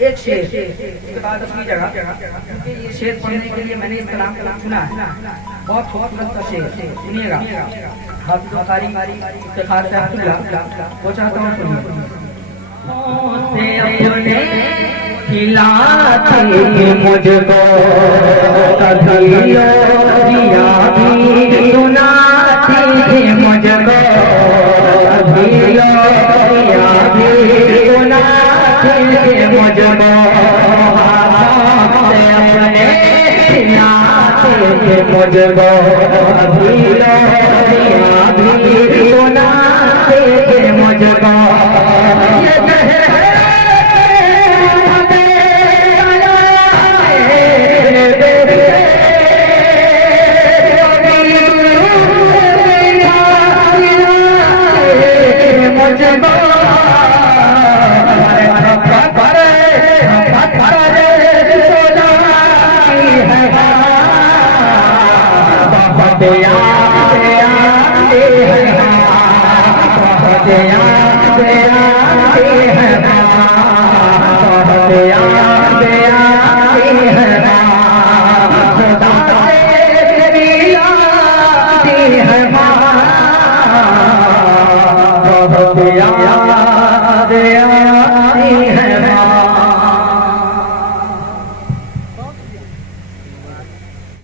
एक शेर इसके बाद अपनी जगह, क्योंकि ये शेर पढ़ने के लिए मैंने इस कलाम चुना है। बहुत खूबसूरत सा शेर, सुनिएगा। हाफिज़ बुखारी इफ्तिखार से अब्दुल्ला वो चाहता हूँ सुनिए। खिलाती मुझको कभी लोरिया भी सुनाती मुझको कभी लोरिया भी सुनाती मुझको अपने खिलाती मुझको कभी लोरिया भी सुनाती मुझको Yeah.